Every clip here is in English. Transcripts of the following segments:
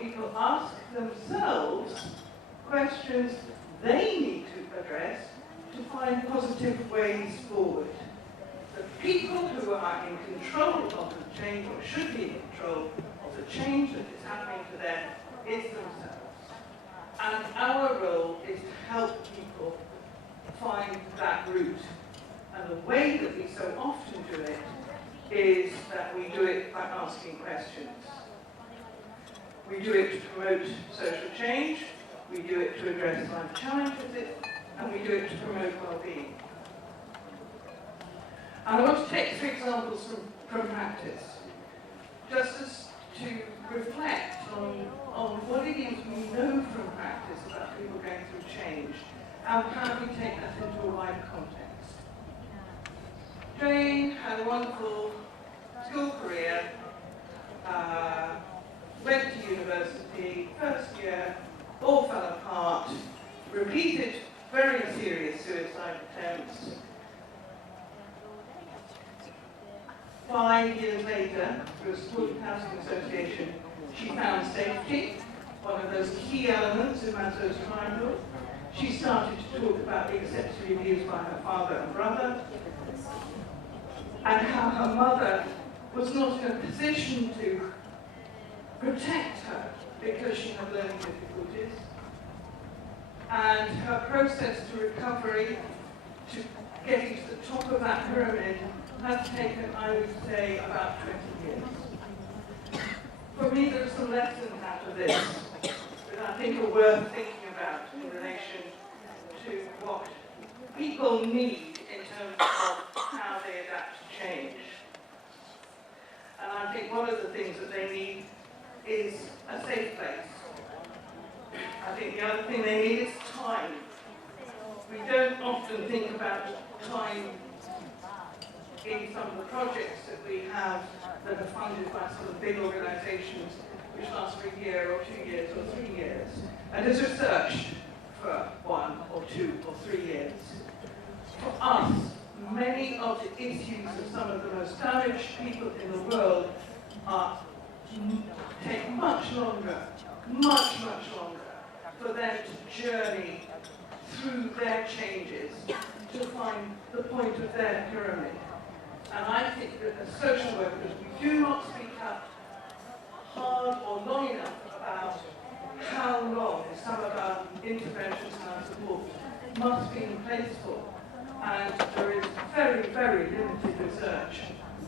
people ask themselves questions they need to address to find positive ways forward. The people who are in control of the change, or should be in control of the change that is happening to them, is themselves. And our role is to help people find that route. And the way that we so often do it is that we do it by asking questions. We do it to promote social change, we do it to address life challenges, and we do it to promote well-being. And I want to take 3 examples from practice, just as to reflect on what it is we know from practice about people going through change, and how we take that into a wider context. Jane had a wonderful school career, went to university, first year, all fell apart, repeated very serious suicide attempts. 5 years later, through a Supported Housing Association, she found safety, one of those key elements in Maslow's triangle. She started to talk about being sexually abused by her father and brother, and how her mother was not in a position to protect her because she had learning difficulties. And her process to recovery, to getting to the top of that pyramid, has taken, I would say, about 20 years. For me, there are some lessons out of this that I think are worth thinking about in relation to what people need in terms of how they adapt to change. And I think one of the things that they need is a safe place. I think the other thing they need is time. We don't often think about time in some of the projects that we have that are funded by sort of big organisations which last for a year or 2 years or 3 years. And as research for 1 or 2 or 3 years. For us, many of the issues of some of the most damaged people in the world take much longer for them to journey through their changes to find the point of their pyramid. And I think that as social workers, we do not speak up hard or long enough about how long some of our interventions and our support must be in place for. And there is very, very limited research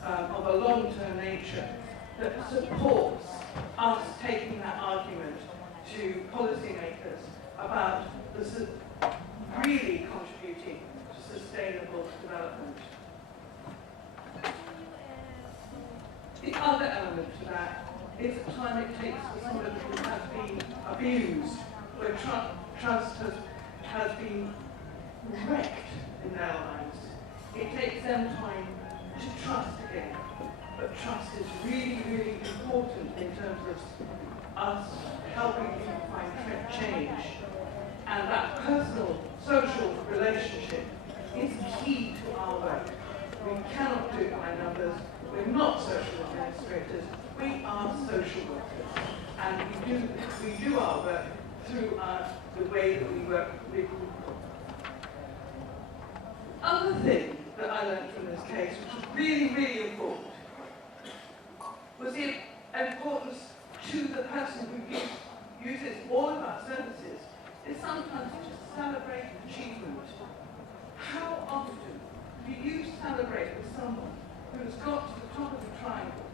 of a long-term nature that supports us taking that argument to policymakers about the really contributing to sustainable development. The other element to that is the time it takes for somebody who has been abused, where trust has been wrecked in their lives. It takes them time to trust again. But trust is really, really important in terms of us helping people find change. And that personal, social relationship is key to our work. We cannot do it by numbers. We're not social administrators. We are social workers. And we do our work through the way that we work with people. Other thing that I learned from this case, which was really, really important, was the importance to the person who uses all of our services is sometimes to celebrate achievement. How often do you celebrate with someone who has got to the top of the triangle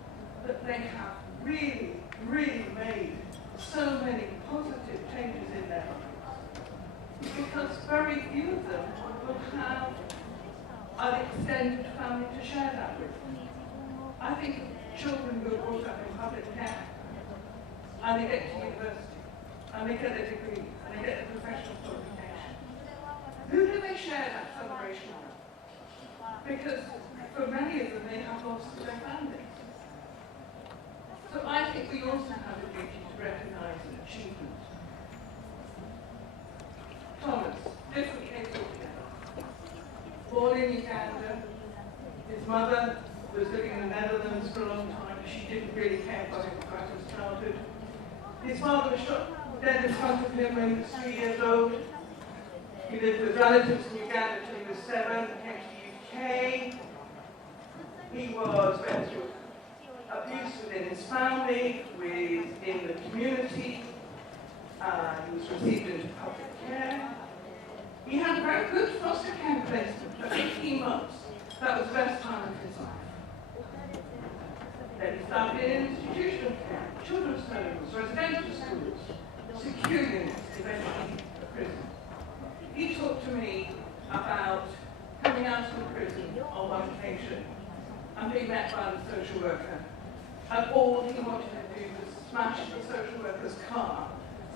that they have really, really made so many positive changes in their lives? Because very few of them will have an extended family to share that with. I think of children who are brought up in public care, and they get to university, and they get a degree, and they get a professional qualification. Who do they share that celebration with? Because for many of them, they have lost their families. So I think we also have a duty to recognise an achievement. Thomas, different case altogether. Born in Uganda, his mother was living in the Netherlands for a long time. She didn't really care about him throughout his childhood. His His father was shot dead in front of him when he was 3 years old. He lived with relatives in Uganda until he was 7, came to the UK. He went through abuse within his family, within the community. He was received into public care. He had a very good foster care placement for 18 months. That was the best time of his life. Then he started in institutional care, children's homes, residential schools, secure units, eventually a prison. He talked to me about coming out of prison on one occasion and being met by the social worker. And all he wanted to do was smash the social worker's car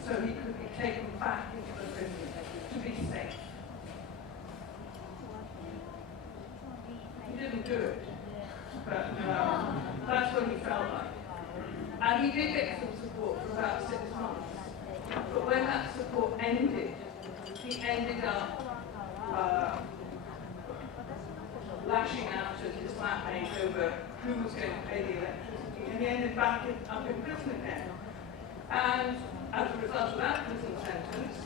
so he could be taken back into the prison to be safe. He didn't do it, but that's what he felt like. And he did get some support for about 6 months. But when that support ended, he ended up lashing out at his flatmate over who was going to pay the electricity, and he ended up in prison again. And as a result of that prison sentence,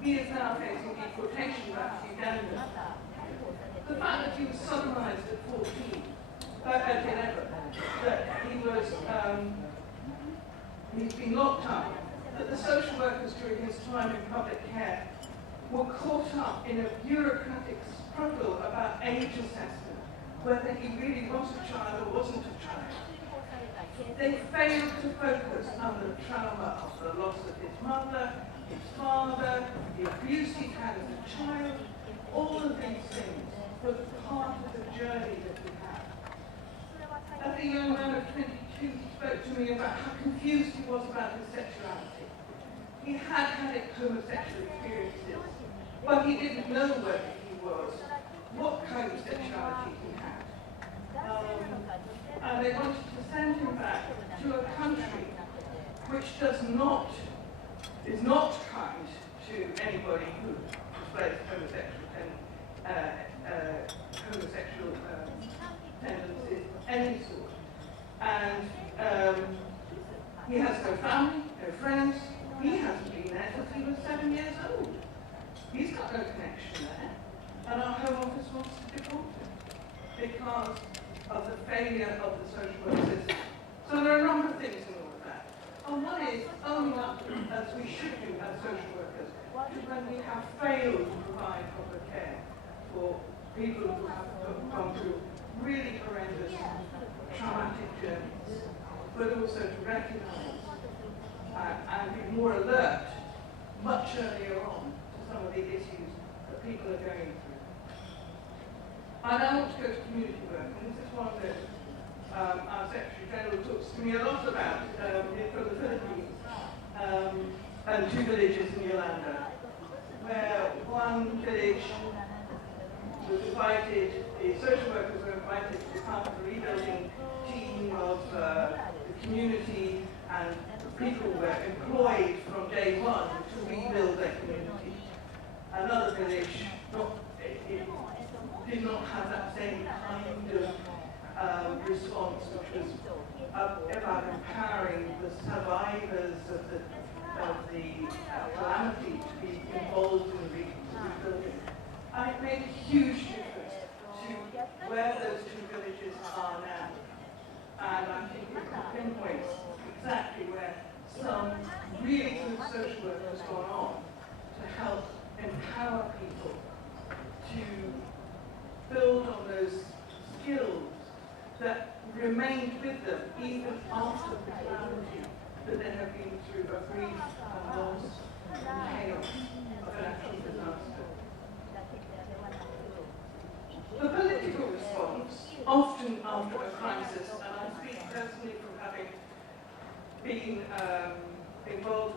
he is now facing deportation back to Uganda. The fact that he was sodomized at 11, that he's been locked up, that the social workers during his time in public care were caught up in a bureaucratic struggle about age assessment, whether he really was a child or wasn't a child. They failed to focus on the trauma of the loss of his mother, his father, the abuse he had as a child. All of these things were part of the journey that he had. As a young man of 22, he spoke to me about how confused he was about his sexuality. He had had homosexual experiences, but he didn't know whether he was, what kind of sexuality he had. And they wanted to send him back to a country which is not kind to anybody who displays homosexual tendencies of any sort. And he has no family, no friends. He hasn't been there since he was 7 years old. He's got no connection there. And our Home Office wants to deport him because of the failure of the social work system. So there are a number of things in all of that. And one is owning up, as we should do as social workers, to when we have failed to provide proper care for people who have gone through really horrendous, traumatic journeys, but also to recognise and be more alert much earlier on to some of the issues that people are going through. And I want to go to community work, and this is one that our Secretary General talks to me a lot about from the Philippines, and 2 villages in Yolanda, where one village was invited, the social workers were invited to be part of the rebuilding team of the community, and people were employed from day one to rebuild their community. Another village did not have that same kind of response, which was about empowering the survivors of the calamity to be involved in rebuilding. And it made a huge difference to where those 2 villages are now. And I think it pinpoints exactly where some really good social work has gone on to help empower people to build on those skills that remained with them even after the calamity that they have been through of grief and loss and chaos of a natural disaster. The political response, often after a crisis, and I speak personally from having been involved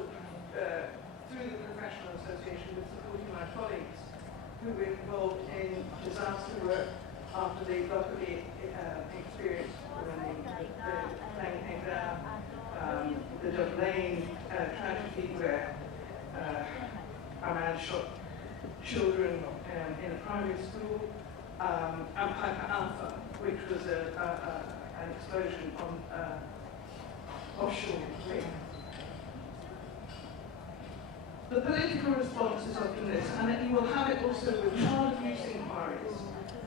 through the professional association with supporting my colleagues who were involved in disaster work after the Lockerbie experience when the plane came down, the Dove Lane tragedy where a man shot children in a primary school, and Piper Alpha, which was an explosion on offshore wind. The political response is often this, and you will have it also with child abuse inquiries.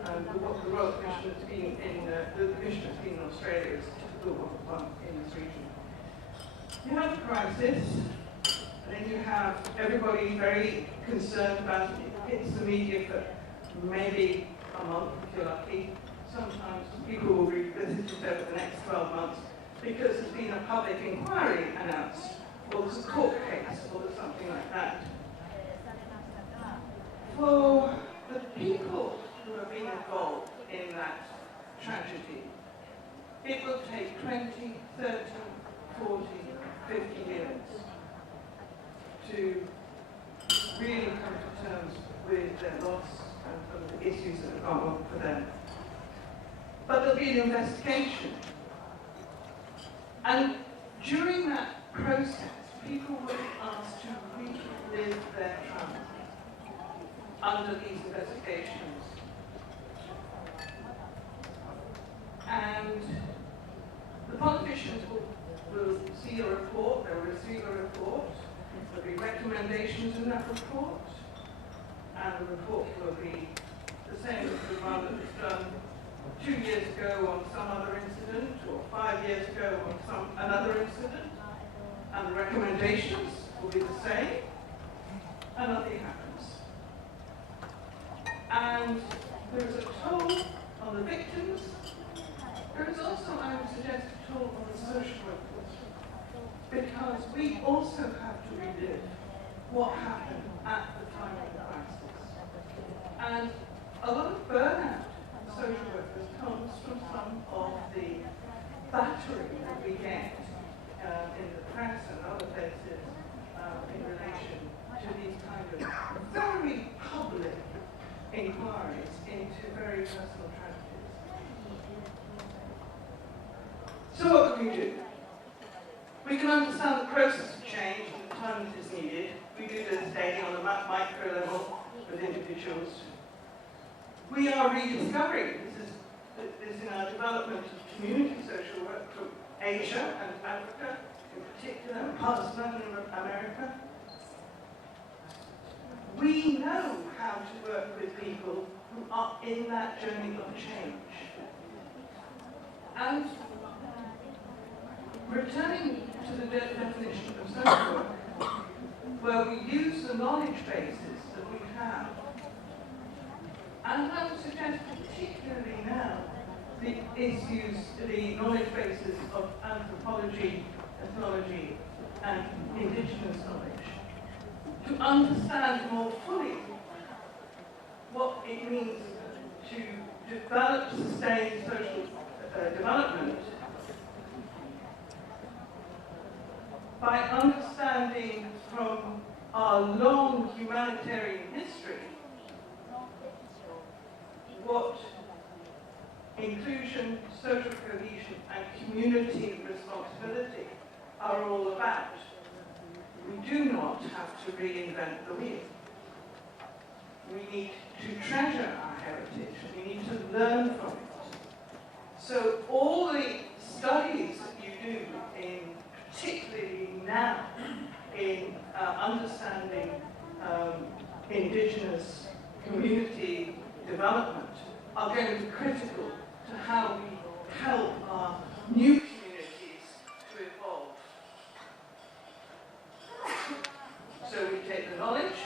The Royal Commission has been in the Commission has been in Australia is typical of one in this region. You have a crisis, and then you have everybody very concerned about it. It hits the media for maybe a month if you're lucky. Sometimes people will revisit it over the next 12 months because there's been a public inquiry announced, or there's a court case, or there's something like that. For the people who have been involved in that tragedy, it will take 20, 30, 40, 50 years to really come to terms with their loss and some of the issues that have gone on for them. But there'll be an investigation. And during that process, people will be asked to relive their trauma under these investigations. And the politicians will see a report, they'll receive a report, there'll be recommendations in that report, and the report will be the same as the one that was done 2 years ago on some other incident, or 5 years ago on another incident, and the recommendations will be the same, and nothing happens. And there is a toll on the victims. There is also, I would suggest, a toll on the social workers, because we also have to relive what happened at the time of the crisis. And a lot of burnout in social workers comes from some of the battering that we get in the press and other places in relation to these kind of very public inquiries into very personal tragedies. So what can we do? We can understand the process of change and the time that is needed. We do this daily on a micro level with individuals. We are rediscovering, this is in our development of community social work from Asia and Africa in particular, and parts of Latin America. We know how to work with people who are in that journey of change. And returning to the definition of social work, where we use the knowledge bases that we have, and I would suggest particularly now, the issues, the knowledge bases of anthropology, ethnology, and indigenous knowledge, to understand more fully what it means to develop sustained social development by understanding from our long humanitarian history what inclusion, social cohesion, and community responsibility are all about. We do not have to reinvent the wheel. We need to treasure our heritage. We need to learn from it. So all the studies that you do, particularly now, in understanding indigenous community development, are going to be critical to how we help our new communities to evolve. So we take the knowledge,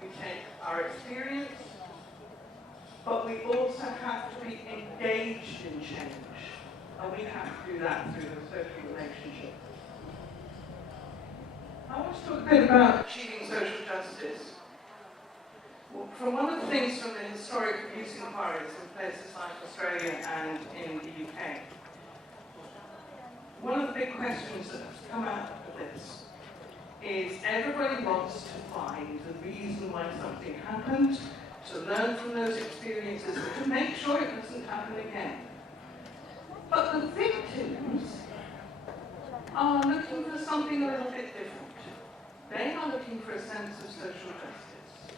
we take our experience, but we also have to be engaged in change. And we have to do that through the social relationship. I want to talk a bit about achieving social justice. Well, from one of the things from the historic abuse inquiries in places like Australia and in the UK, one of the big questions that has come out of this is everybody wants to find the reason why something happened, to learn from those experiences, and to make sure it doesn't happen again. But the victims are looking for something a little bit different. They are looking for a sense of social justice.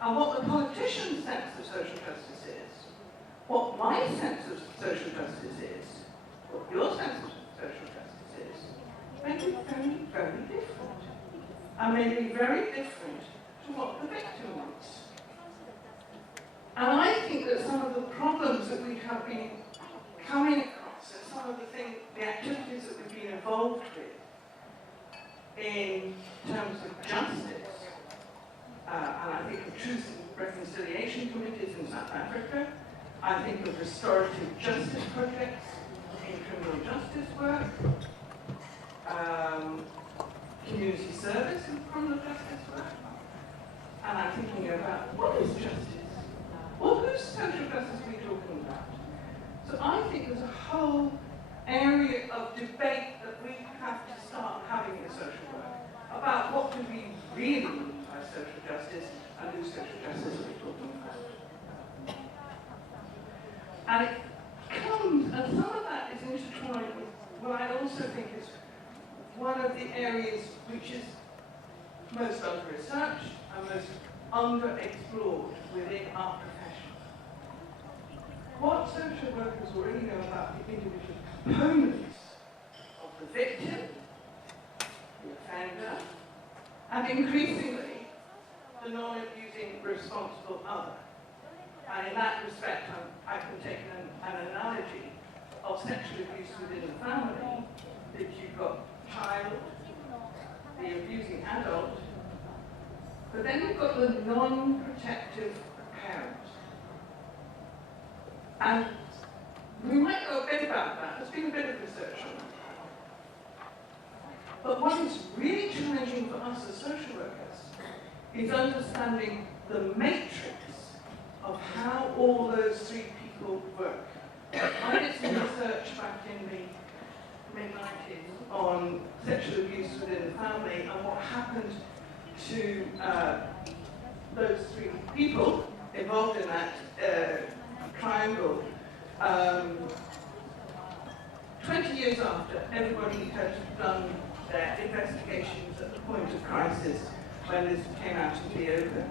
And what the politician's sense of social justice is, what my sense of social justice is, what your sense of social justice is, may be very, very different. and may be very different to what the victim wants. And I think that some of the problems that we have been coming across, and some of the activities that we've been involved with in terms of justice, and I think of truth and reconciliation committees in South Africa, I think of restorative justice projects in criminal justice work, community service in criminal justice work, and I'm thinking about what is justice? Well, whose social justice are we talking about? So I think there's a whole area of debate that we have to start having in social work about what do we really mean by social justice and whose social justice are we talking about. And it comes, and some of that is intertwined with what I also think is one of the areas which is most under-researched and most underexplored within our profession. What social workers already know about the individual components of the victim, the offender, and increasingly the non-abusing responsible other. And in that respect, I can take an analogy of sexual abuse within the family, that you've got child, the abusing adult, but then you've got the non-protective parent. And we might know a bit about that. There's been a bit of research on that. But what is really challenging for us as social workers is understanding the matrix of how all those three people work. I did some research back in the mid-90s on sexual abuse within the family and what happened to those three people involved in that triangle. 20 years after everybody had done their investigations at the point of crisis when this came out in the open.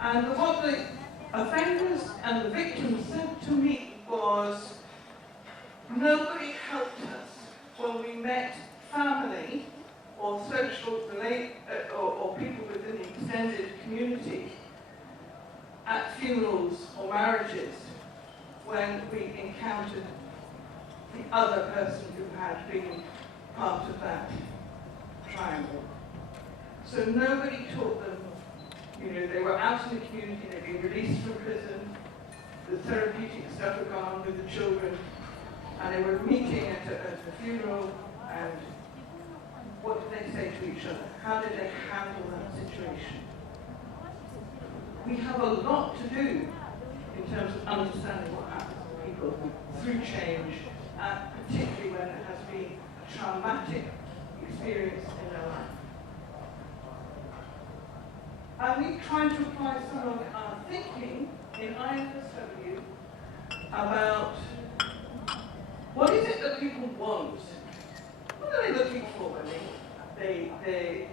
And what the offenders and the victims said to me was, nobody helped us when we met family or social or people within the extended community at funerals or marriages when we encountered the other person who had been part of that triangle. So nobody taught them, they were out in the community, they'd been released from prison, the therapeutic stuff had gone on with the children, and they were meeting at a funeral, and what did they say to each other? How did they handle that situation? We have a lot to do in terms of understanding what happens to people through change, particularly when it has been a traumatic experience in their life. And we try to apply some of our thinking in IFSW about what is it that people want? What are they looking for when they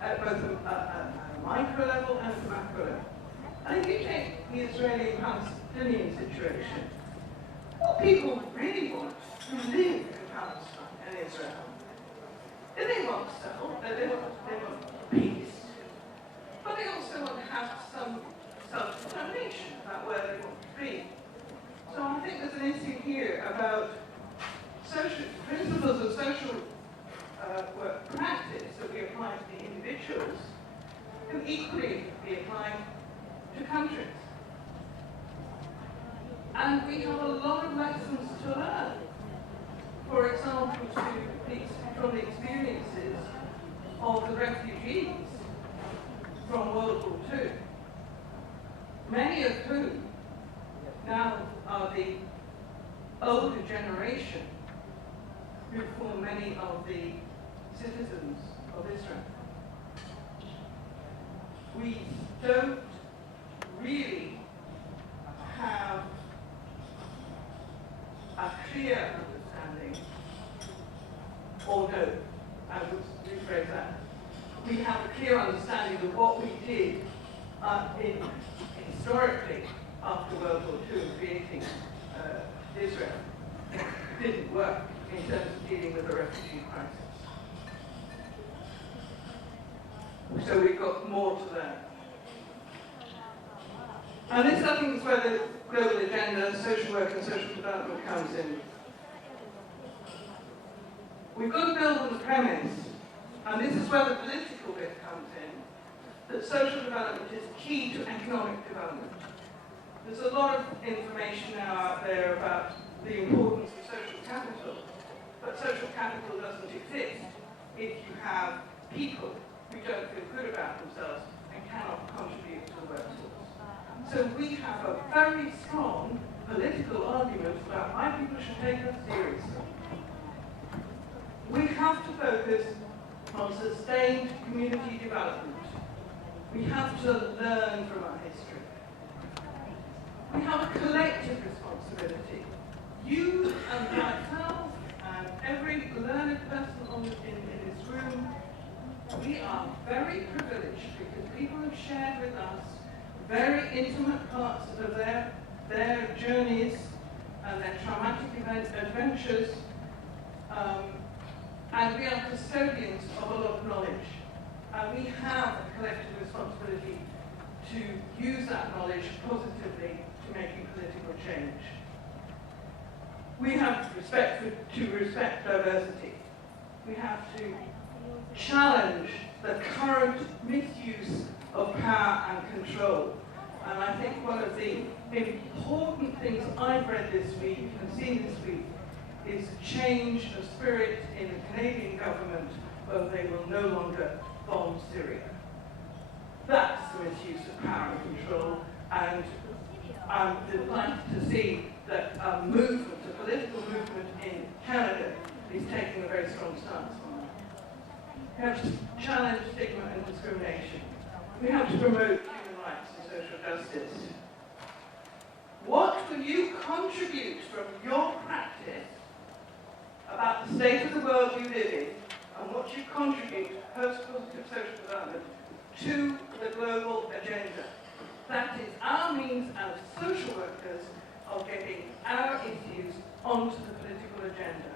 at both a micro level and a macro level? And if you take the Israeli-Palestinian situation, what people really want who live in Palestine and Israel, they want they want peace, but they also want to have some self-determination about where they want to be. So I think there's an issue here about social principles of social work practice that we apply to the individuals can equally be applied to countries. And we have a lot of lessons to learn. For example, from the experiences of the refugees from World War II, many of whom now are the older generation who form many of the citizens of Israel. We don't really have a clear understanding, or no, I would rephrase that. We have a clear understanding of what we did historically after World War II in creating Israel. It didn't work in terms of dealing with the refugee crisis. So we've got more to learn. And this, I think, is where the global agenda, social work and social development comes in. We've got to build on the premise, and this is where the political bit comes in, that social development is key to economic development. There's a lot of information now out there about the importance of social capital, but social capital doesn't exist if you have people who don't feel good about themselves and cannot contribute to the workforce. So we have a very strong political argument about why people should take us seriously. We have to focus on sustained community development. We have to learn from our history. We have a collective responsibility. You and myself and every learned person in this room, we are very privileged because people have shared with us very intimate parts of their journeys and their traumatic adventures, and we are custodians of a lot of knowledge. And we have a collective responsibility to use that knowledge positively to making political change. We have to respect diversity. We have to challenge the current misuse of power and control. And I think one of the important things I've read this week and seen this week is a change of spirit in the Canadian government where they will no longer bomb Syria. That's the misuse of power and control, and I'm delighted to see that a political movement in Canada is taking a very strong stance on that. We have to challenge stigma and discrimination. We have to promote human rights and social justice. What will you contribute from your practice about the state of the world you live in and what you contribute post-positive social development to the global agenda? That is our means as social workers of getting our issues onto the political agenda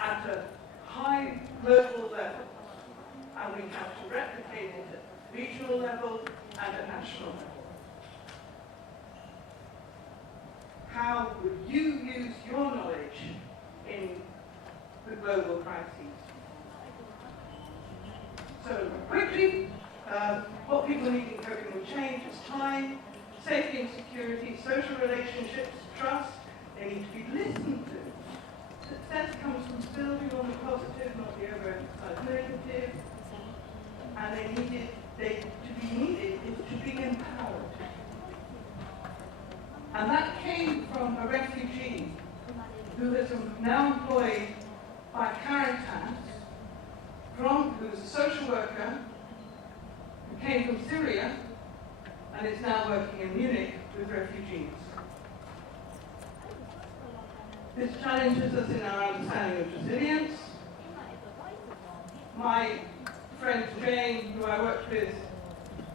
at a high global level. And we have to replicate it at regional level and at national level. How would you use your knowledge in the global crises? So quickly, what people need in coping with change is time, safety and security, social relationships, trust. They need to be listened to. Success comes from building on the positive, not the overemphasized negative. And to be needed is to be empowered. And that came from a refugee who is now employed by Caritas, who is a social worker, who came from Syria, and is now working in Munich with refugees. This challenges us in our understanding of resilience. My friend Jane, who I worked with,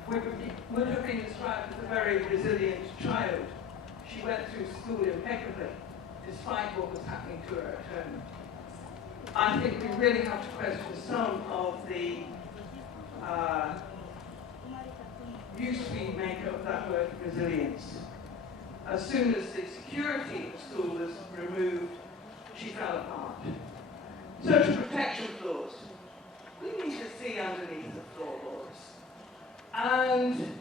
would have been described as a very resilient child. She went through school impeccably, despite what was happening to her at home. I think we really have to question some of the use we make of that word resilience. As soon as the security of school was removed, she fell apart. Social protection flaws. We need to see underneath the floorboards. And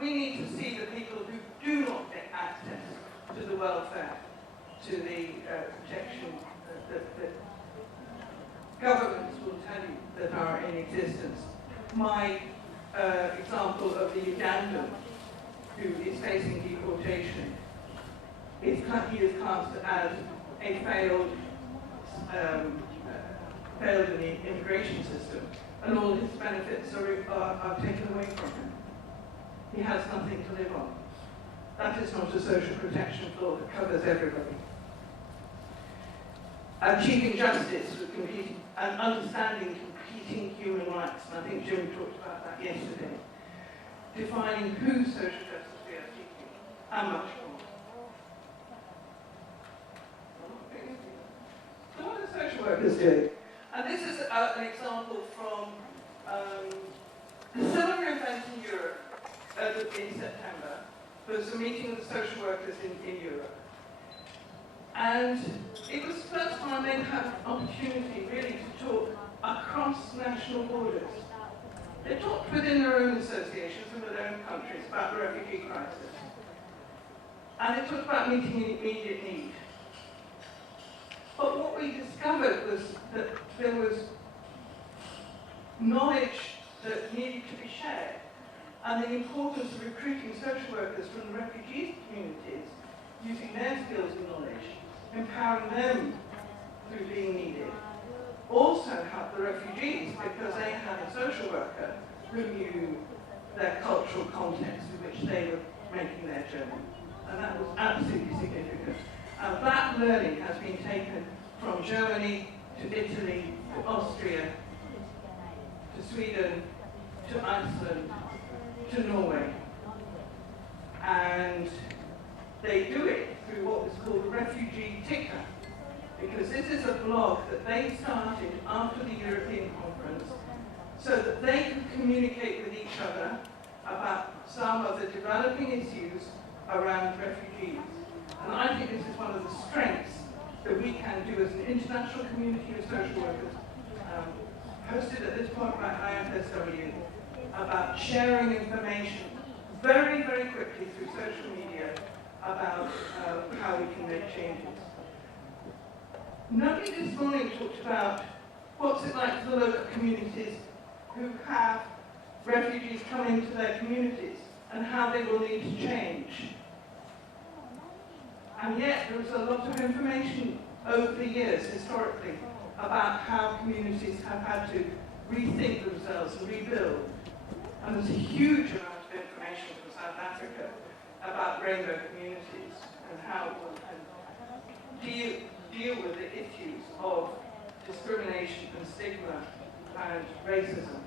we need to see the people who do not get access to the welfare, to the protection that governments will tell you that are in existence. My example of the Ugandan who is facing deportation, he is classed as a failed in the immigration system, and all his benefits are taken away from him. He has nothing to live on. That is not a social protection law that covers everybody. Achieving justice and understanding competing human rights, and I think Jim talked about that yesterday. Defining whose social justice we are seeking, and much more. So what do social workers do? And this is an example in September. There was a meeting of the social workers in Europe. And it was the first time they'd had an opportunity really to talk across national borders. They talked within their own associations and with their own countries about the refugee crisis. And they talked about meeting immediate need. But what we discovered was that there was knowledge that needed to be shared, and the importance of recruiting social workers from the refugee communities, using their skills and knowledge, empowering them through being needed. Also helped the refugees because they had a social worker who knew their cultural context in which they were making their journey. And that was absolutely significant. And that learning has been taken from Germany to Italy to Austria to Sweden to Iceland to Norway. And they do it through what is called Refugee Ticker, because this is a blog that they started after the European conference so that they could communicate with each other about some of the developing issues around refugees. And I think this is one of the strengths that we can do as an international community of social workers, hosted at this point by IFSW, about sharing information very, very quickly through social media about how we can make changes. Nobody this morning talked about what's it like for the local communities who have refugees come into their communities and how they will need to change. And yet there is a lot of information over the years, historically, about how communities have had to rethink themselves and rebuild. And there's a huge amount of information from South Africa about rainbow communities and how one can deal with the issues of discrimination and stigma and racism.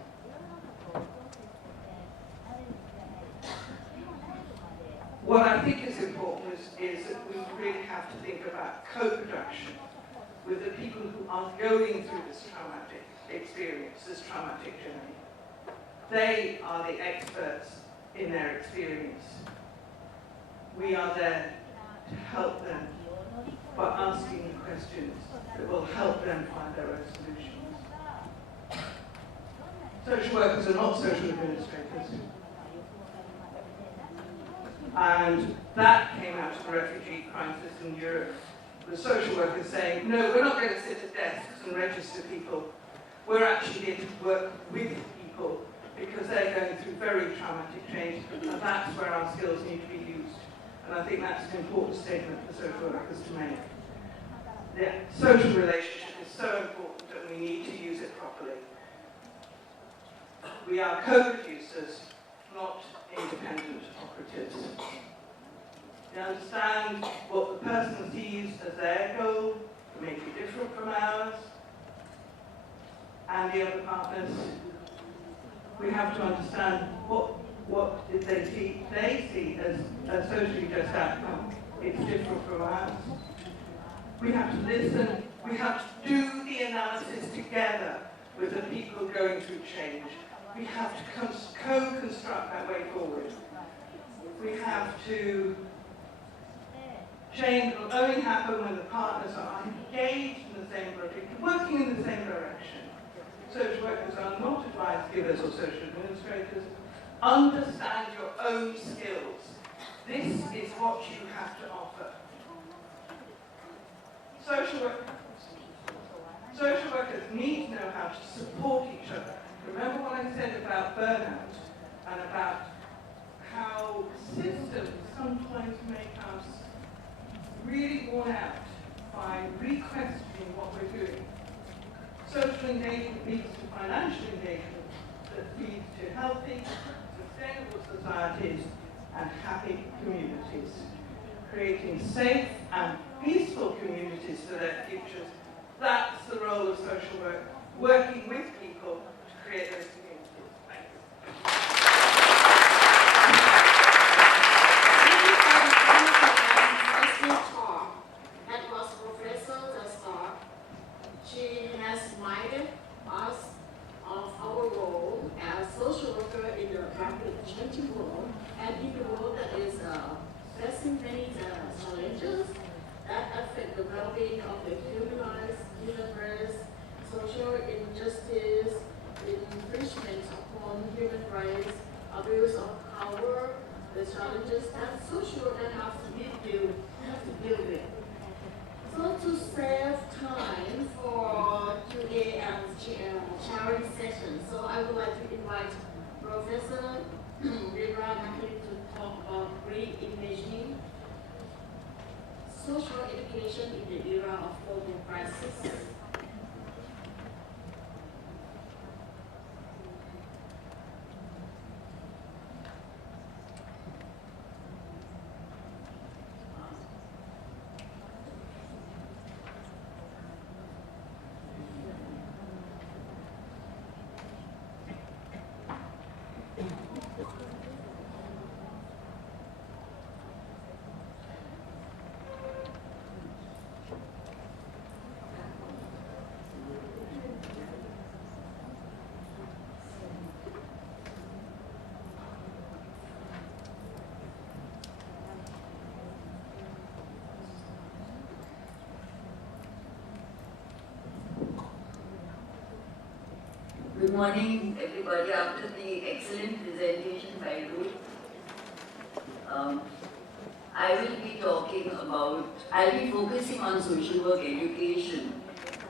What I think is important is that we really have to think about co-production with the people who are going through this traumatic experience, this traumatic journey. They are the experts in their experience. We are there to help them by asking the questions that will help them find their own solutions. Social workers are not social administrators. And that came out of the refugee crisis in Europe. The social workers saying, no, we're not going to sit at desks and register people. We're actually here to work with people because they're going through very traumatic change, and that's where our skills need to be used. And I think that's an important statement for social workers to make. The social relationship is so important that we need to use it properly. We are co-producers, not independent operatives. They understand what the person sees as their goal, that may be different from ours, and the other partners. We have to understand what did they see as a socially just outcome. It's different from ours. We have to listen. We have to do the analysis together with the people going through change. We have to co-construct that way forward. We have to change will only happen when the partners are engaged in the same project, working in the same direction. Social workers are not advice givers or social administrators. Understand your own skills. This is what you have to offer. Social workers need to know how to support each other. Remember what I said about burnout and about how systems sometimes make us really worn out by re-questioning what we're doing. Social engagement leads to financial engagement that leads to healthy, sustainable societies and happy communities, creating safe and peaceful communities for their futures. That's the role of social work, working with people to create those communities. Thank you. That was Professor Zastar. She has reminded us of our role as social worker in the rapid changing world and plenary session. So I would like to invite Professor Deborah Nakiri to talk about reimagining social education in the era of global crisis. Good morning, everybody. After the excellent presentation by Ruth, I'll be focusing on social work education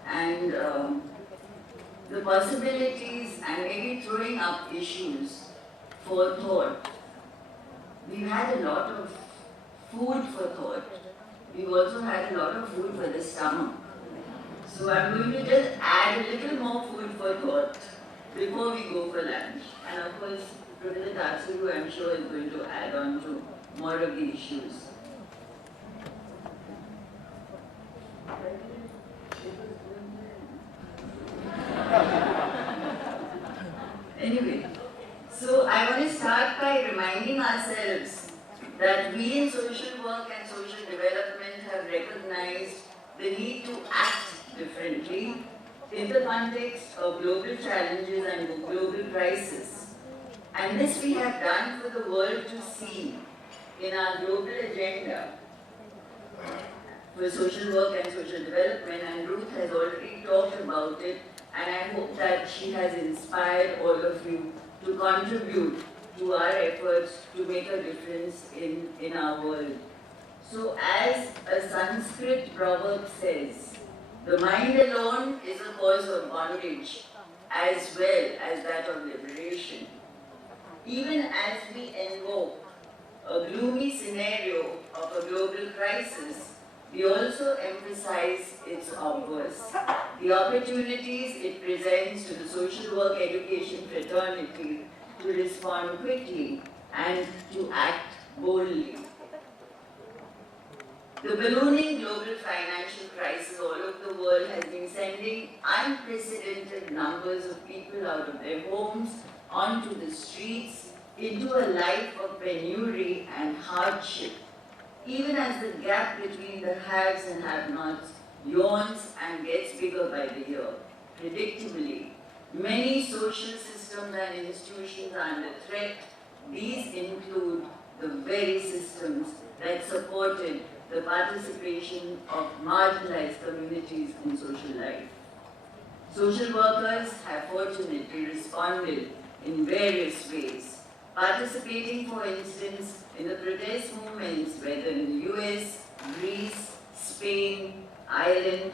and the possibilities and maybe throwing up issues for thought. We've had a lot of food for thought. We've also had a lot of food for the stomach. So I'm going to just add a little more food for thought before we go for lunch. And of course, Professor Tatsuru, I'm sure, is going to add on to more of the issues. Anyway, so I want to start by reminding ourselves that we in social work and social development have recognized the need to act differently in the context of global challenges and global crisis. And this we have done for the world to see in our global agenda for social work and social development, and Ruth has already talked about it, and I hope that she has inspired all of you to contribute to our efforts to make a difference in our world. So as a Sanskrit proverb says, the mind alone is a cause of bondage as well as that of liberation. Even as we invoke a gloomy scenario of a global crisis, we also emphasize its obverse, the opportunities it presents to the social work education fraternity to respond quickly and to act boldly. The ballooning global financial crisis all over the world has been sending unprecedented numbers of people out of their homes onto the streets into a life of penury and hardship, even as the gap between the haves and have-nots yawns and gets bigger by the year. Predictably, many social systems and institutions are under threat. These include the very systems that supported the participation of marginalized communities in social life. Social workers have fortunately responded in various ways, participating, for instance, in the protest movements, whether in the US, Greece, Spain, Ireland,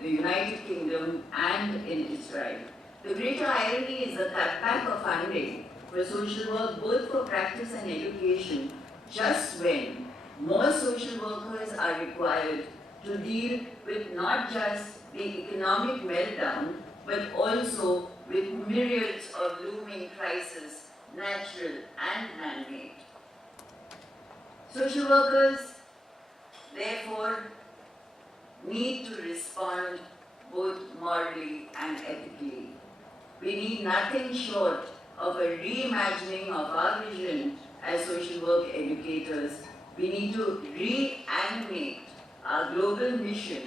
the United Kingdom, and in Israel. The greater irony is the cutback of funding for social work, both for practice and education, just when more social workers are required to deal with not just the economic meltdown, but also with myriads of looming crises, natural and man-made. Social workers, therefore, need to respond both morally and ethically. We need nothing short of a reimagining of our vision as social work educators. We need to reanimate our global mission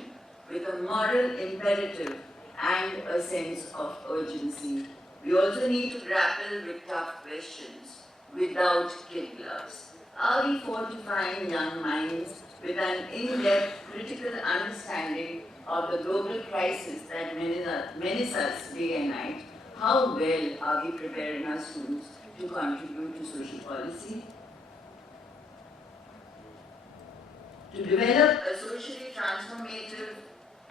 with a moral imperative and a sense of urgency. We also need to grapple with tough questions without kid gloves. Are we fortifying young minds with an in-depth critical understanding of the global crisis that menace us day and night? How well are we preparing our students to contribute to social policy? To develop a socially transformative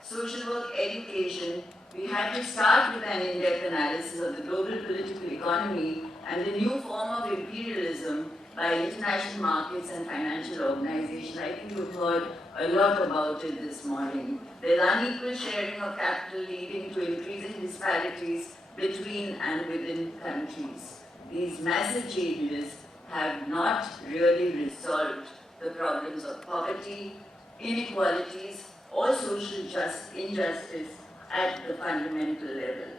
social work education, We had to start with an in-depth analysis of the global political economy and the new form of imperialism by international markets and financial organizations. I think you've heard a lot about it this morning. There's unequal sharing of capital leading to increasing disparities between and within countries. These massive changes have not really resolved the problems of poverty, inequalities, or social injustice at the fundamental level.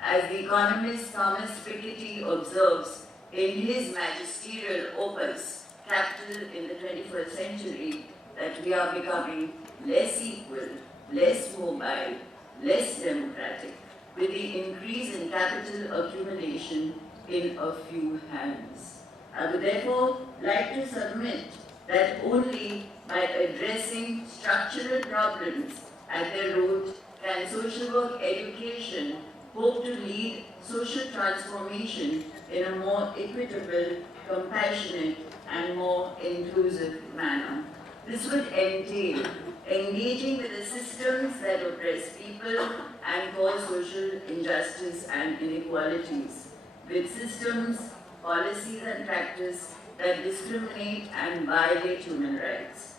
As the economist Thomas Piketty observes in his magisterial opus, Capital in the 21st Century, that we are becoming less equal, less mobile, less democratic, with the increase in capital accumulation in a few hands. I would therefore like to submit that only by addressing structural problems at their root can social work education hope to lead social transformation in a more equitable, compassionate, and more inclusive manner. This would entail engaging with the systems that oppress people and cause social injustice and inequalities, with systems, policies, and practice that discriminate and violate human rights.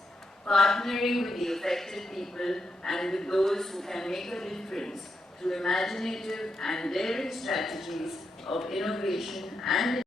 Partnering with the affected people and with those who can make a difference through imaginative and daring strategies of innovation and